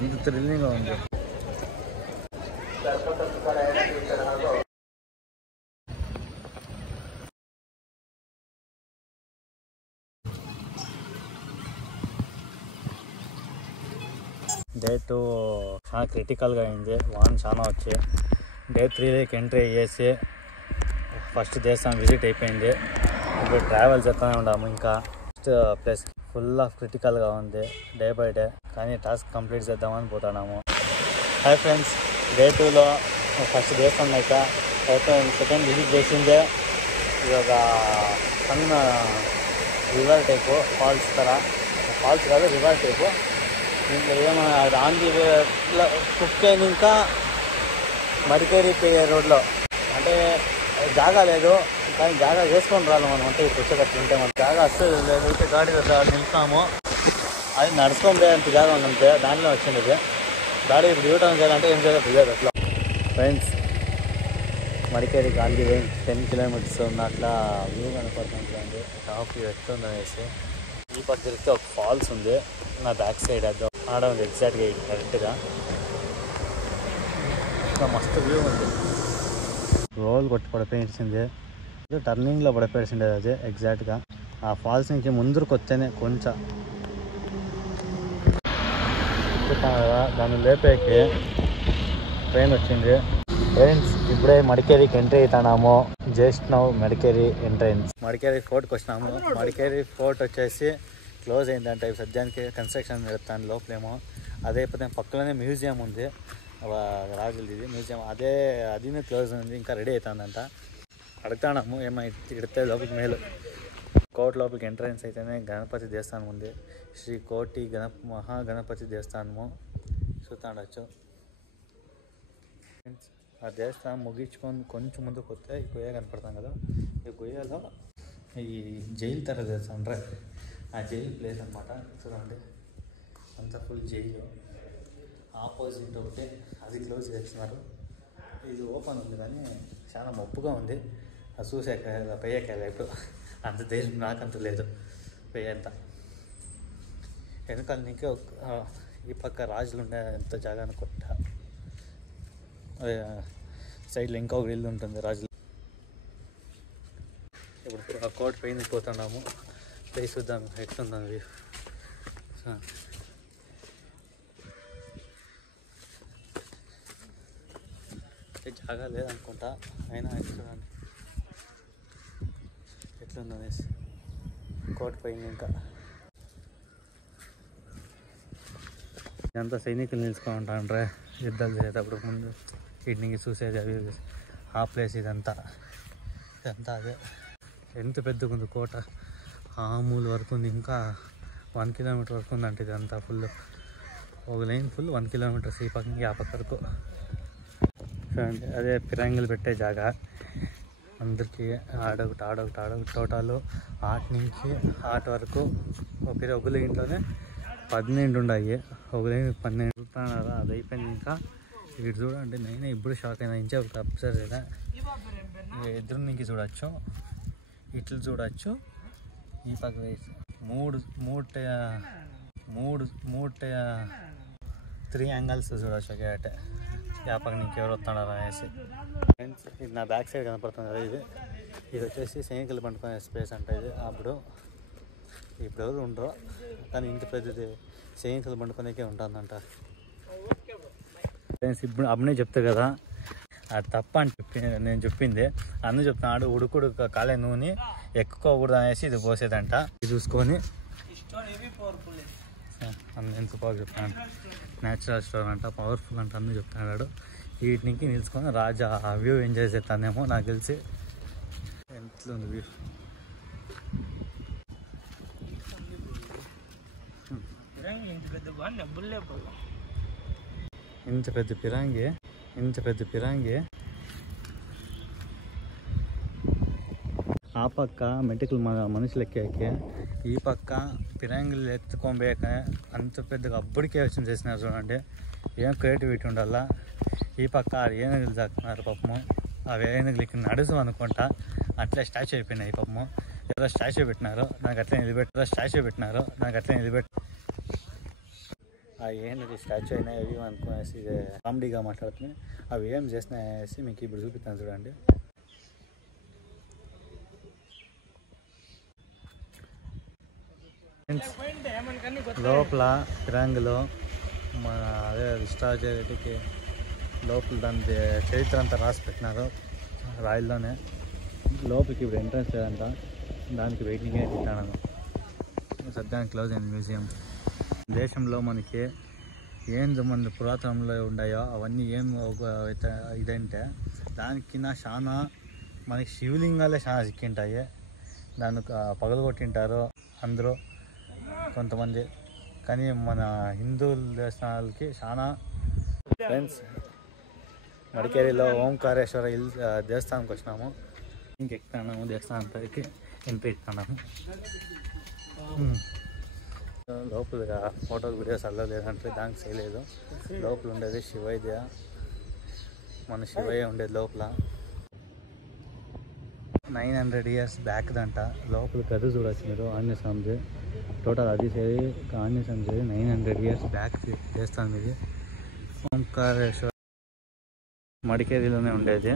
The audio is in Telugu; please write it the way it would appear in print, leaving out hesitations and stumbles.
అంత థ్రిల్లింగ్గా ఉంది. డే 2 చాలా క్రిటికల్గా అయింది. వాన్ చాలా వచ్చి డే 3లోకి ఎంట్రీ అయ్యేసి ఫస్ట్ దేశం విజిట్ అయిపోయింది. ఇప్పుడు ట్రావెల్ చేస్తూనే ఉన్నాము. ఇంకా ఫస్ట్ ప్లస్ ఫుల్ ఆఫ్ క్రిటికల్గా ఉంది డే బై డే, కానీ టాస్క్ కంప్లీట్ చేద్దామని పోతున్నాము. హాయ్ ఫ్రెండ్స్, డే 2లో ఫస్ట్ దేశం అయితే అయిపోయింది. సెకండ్ విజిట్ చేసిందే ఇది ఒక సన్న రివర్ టైపు, ఫాల్స్ తర, ఫాల్స్ కాదు రివర్ టైపు. దీంట్లో ఏమన్నా ఆన్ ది వే కుక్ అయిన ఇంకా మడికేరి రోడ్లో అంటే జాగా లేదు, కానీ జాగా చేసుకొని రాలి మనం. అంటే ఇప్పుడు వచ్చేటట్లు ఉంటే మన జాగా అస్సలు లేకపోతే గాడి నిలుస్తాము. అది నడుచుకొని అంత జాగా ఉందంటే దానిలో వచ్చింది. గాడి ఇప్పుడు యూటర్న్ చేయాలంటే ఏం చేయాలి తెలియదు అట్లా. ఫ్రెండ్స్, మడికేరి గాంధీ 10 కిలోమీటర్స్ ఉన్న అట్లా వ్యూ కనపడుతుంది. టాప్ ఎట్లుంది అనేసి ఈ పక్క తిరిగితే ఒక ఫాల్స్ ఉంది. నా బ్యాక్ సైడ్ అది ఆడ ఉంది ఎగ్జాక్ట్గా కరెక్ట్గా. ఇంకా మస్తు వ్యూ ఉంది. రోల్ కొట్టి పడిపోయింది, టర్నింగ్లో పడిపోయింది అది ఎగ్జాక్ట్గా. ఆ ఫాల్స్ నుంచి ముందుకు వస్తేనే కొంచెం దాన్ని లేపేకి ట్రైన్ వచ్చింది. ఫ్రెండ్స్, ఇప్పుడే మడికేరికి ఎంట్రీ అవుతున్నాము. Just now Madikeri entrance. Madikeri ఫోర్ట్కి వచ్చినాము. మడికేరి ఫోర్ట్ వచ్చేసి క్లోజ్ అయిందంటే సద్యానికి కన్స్ట్రక్షన్ నడుస్తాను లోపలేమో. అదే అయిపోతే పక్కలోనే మ్యూజియం ఉంది, రాజులది మ్యూజియం. అదినే క్లోజ్ ఉంది, ఇంకా రెడీ అవుతుందంట. అడుగుతున్నాము ఏమో ఇడితే లోపలికి మేలు. కోట లోపలికి ఎంట్రన్స్ అయితేనే గణపతి దేవస్థానం ఉంది. శ్రీ కోటి మహాగణపతి దేవస్థానము చూస్తుండొచ్చు. ఆ దేవస్థానం ముగించుకొని కొంచెం ముందుకు వస్తే ఈ గొయ్య కనపడతాం కదా, ఈ గొయ్యలో ఈ జైలు తర చేస్తాండ్రే, ఆ జైలు ప్లేస్ అనమాట. చూడండి, అంతా ఫుల్ జైలు. ఆపోజిట్ ఒకటి అది క్లోజ్ చేస్తున్నారు. ఇది ఓపెన్ ఉంది కానీ చాలా మబ్బుగా ఉంది. అది చూసాక పెయ్యకాయ ఇప్పుడు అంత ధైర్యం నాకంత లేదు. పెయ్యంత వెనకాల నీకే ఈ పక్క రాజులు ఉండే ఎంత జాగా అనుకుంటా. సైడ్లో ఇంకొక ఇల్లు ఉంటుంది రాజులు. ఇప్పుడు ఆ కోట పైన పోతున్నాము. పై చూద్దాం ఎట్లుందాం వ్యూ. జాగా లేదనుకుంటా, అయినా చూడండి ఎట్లుందనేసి కోట పైన. ఇంకా ఇదంతా సైనికులు నిలుచుకో ఉంటాండ్రే యుద్ధాలు చేసేటప్పుడు. ముందు వీటిని చూసేది అవి ఆ ప్లేస్. ఇదంతా అదే ఎంత పెద్దగా ఉంది కోట. ఆమూలు వరకు ఉంది, ఇంకా 1 కిలోమీటర్ వరకు ఉందంటే ఇదంతా ఫుల్. ఒక లైన్ ఫుల్ 1 కిలోమీటర్స్ ఈ పక్క ఆ పక్క వరకు. చూడండి, అదే పిరంగిలు పెట్టే జాగా అందరికీ. ఆడొకటి టోటాలు 8 నుంచి 8 వరకు. ఒకళ్ళు ఇంట్లోనే 12 ఉన్నాయి. ఒక లైన్ 12 చూస్తున్నారా, అది అయిపోయింది. ఇంకా ఇటు చూడండి, నేనే ఇప్పుడు షాక్ అయినా. ఇంచే ఒకటి అబ్జర్వ్ అయినా. ఎదురు నుంచి చూడొచ్చు, ఇట్లు చూడొచ్చు, ఈ పక్క మూడు 3 యాంగిల్స్ చూడొచ్చు ఒకే. ఆ పక్క నీకు ఎవరు వస్తున్నారా అనేసి. ఫ్రెండ్స్, ఇది నా బ్యాక్ సైడ్ కనపడుతుంది కదా, ఇది వచ్చేసి సైనికులు పండుకునే స్పేస్ అంటే ఇది. ఇప్పుడు ఎవరు ఉండరు, కానీ ఇంత పెద్దది సైనికులు పండుకునేకే ఉంటుందంట. ఫ్రెండ్స్, ఇప్పుడు అప్పుడే చెప్తా కదా, అది తప్ప అని నేను చెప్పింది. అందుకు చెప్తున్నాడు, ఉడుకుడు కాలే నూనె ఎక్కుకోకూడదు అనేసి ఇది పోసేదంట. ఇది చూసుకొని ఎంత బాగా చెప్తాను. న్యాచురల్ స్టోన్ అంట, పవర్ఫుల్ అంట, అన్నీ చెప్తున్నాడు. వీటికి నిలుచుకొని రాజా ఆ వ్యూ ఎంజాయ్ చేస్తానేమో నాకు తెలిసి. ఎంతుంది వ్యూ. ఇంత పెద్ద పిరాంగి ఆ పక్క మెటికల్ మనుషులు ఎక్కాక, ఈ పక్క పిరాంగిలు ఎత్తుకోబోయాక అంత పెద్దగా అప్పటికే వచ్చిన చేసినారు. చూడండి, ఏం క్రియేటివిటీ ఉండాలా. ఈ పక్క ఏనుగులు తాకుతున్నారు పాపము. అవి ఏనుగులు ఇక్కడ నడుసు అనుకుంటా అట్లే స్టాచ్యూ అయిపోయినాయి పాపము. ఎవరో స్టాచ్యూ పెట్టినారు, నాకు అట్లే నిలబెట్టి ఆ ఏంటి స్టాచ్యూ అయినా అవి అనుకునేసి కామెడీగా మాట్లాడుతున్నాయి. అవి ఏం చేసినాయనేసి మీకు ఇప్పుడు చూపిస్తాను చూడండి. లోపల ఫిరాంగిలో మన అదే రిస్టార్కి లోపల దాని చరిత్ర అంతా రాసి పెట్టినారు రాయిల్లోనే. లోపలికి ఇప్పుడు ఎంట్రన్స్ లేదంట, దానికి వెయిటింగే తిట్టాను. సద్యానికి క్లోజ్ అయింది మ్యూజియం. దేశంలో మనకి ఏం మన పురాతనంలో ఉన్నాయో అవన్నీ ఏం ఇదంటే దాని కింద చాలా మనకి శివలింగాలే చాలా చిక్కింటాయి. దాన్ని పగలగొట్టింటారు అందరూ కొంతమంది, కానీ మన హిందూ దేశాలకి చాలా. ఫ్రెండ్స్, మడికేరిలో ఓంకారేశ్వర దేవస్థానంకి వచ్చినాము. ఇంకెక్కుతున్నాము దేవస్థానానికి ఎంట్రీ ఇస్తున్నాము. లోపల ఫోటోలు వీడియోస్ అలా లేదంటే దానికి చేయలేదు. లోపల ఉండేది శివయ్య, మన శివయ్య ఉండేది లోపల. 900 years బ్యాక్ దంట. లోపల గది చూడవచ్చు మీరు, ఆంజనేయ స్వామిది. టోటల్ అది చేరి ఆంజనేయ స్వామి చేరి 900 years బ్యాక్ చేస్తాను. ఇది ఓంకారేశ్వర మడికేరిలోనే ఉండేది.